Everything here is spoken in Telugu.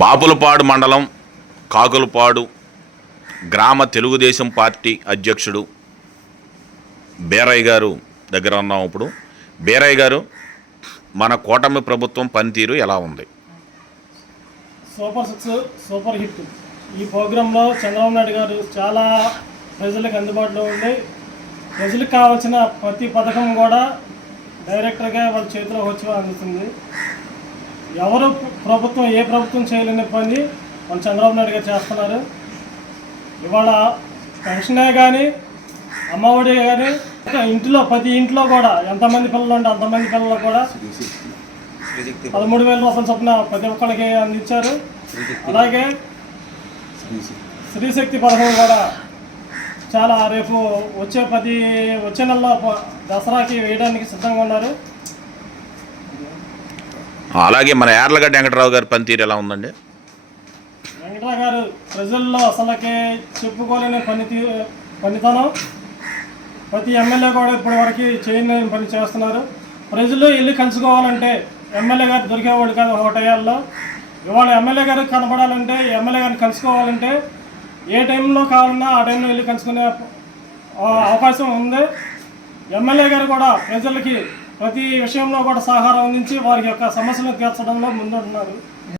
బాపులపాడు మండలం కాకులపాడు గ్రామ తెలుగుదేశం పార్టీ అధ్యక్షుడు బేరయ్య గారు దగ్గర ఉన్నాం ఇప్పుడు. బేరయ్య గారు మన కూటమి ప్రభుత్వం పనితీరు ఎలా ఉంది? Super six super hit. ఈ ప్రోగ్రాంలో చంద్రబాబు నాయుడు గారు చాలా ప్రజలకు అందుబాటులో ఉండి ప్రజలకు కావాల్సిన ప్రతి పథకం కూడా డైరెక్టర్గా వాళ్ళ చేతిలో వచ్చి అందుతుంది ఎవరు ప్రభుత్వం ఏ ప్రభుత్వం చేయలేని పని మన చంద్రబాబు నాయుడు గారు చేస్తున్నారు. ఇవాళ పెన్షనే కానీ అమ్మఒడి కానీ ఇంట్లో ప్రతి ఇంట్లో కూడా ఎంతమంది పిల్లలు ఉంటే అంతమంది పిల్లలు కూడా పదమూడు వేల రూపాయల చొప్పున ప్రతి ఒక్కరికి అందించారు అలాగే స్త్రీశక్తి పథకం కూడా చాలా రేపు వచ్చే పది వచ్చే నెలలో దసరాకి వేయడానికి సిద్ధంగా ఉన్నారు. అలాగే మన యార్లగడ్డ వెంకటరావు గారి పనితీరు ఎలా ఉందండి? వెంకటరావు గారు ప్రజల్లో అసలుకి చెప్పుకోలేని పనితీ పనితనం. ప్రతి ఎమ్మెల్యే కూడా ఇప్పటివరకు చేయని పని చేస్తున్నారు. ప్రజలు వెళ్ళి కలుసుకోవాలంటే ఎమ్మెల్యే గారు దొరికేవాడు కాదు హోటయాల్లో ఇవాళ ఎమ్మెల్యే గారు కనపడాలంటే ఎమ్మెల్యే గారిని కలుసుకోవాలంటే ఏ టైంలో కావాలన్నా ఆ టైంలో వెళ్ళి కలుసుకునే అవకాశం ఉంది. ఎమ్మెల్యే గారు కూడా ప్రజలకి ప్రతి విషయంలో కూడా సహకారం అందించి వారి యొక్క సమస్యలను తీర్చడంలో ముందుంటున్నారు.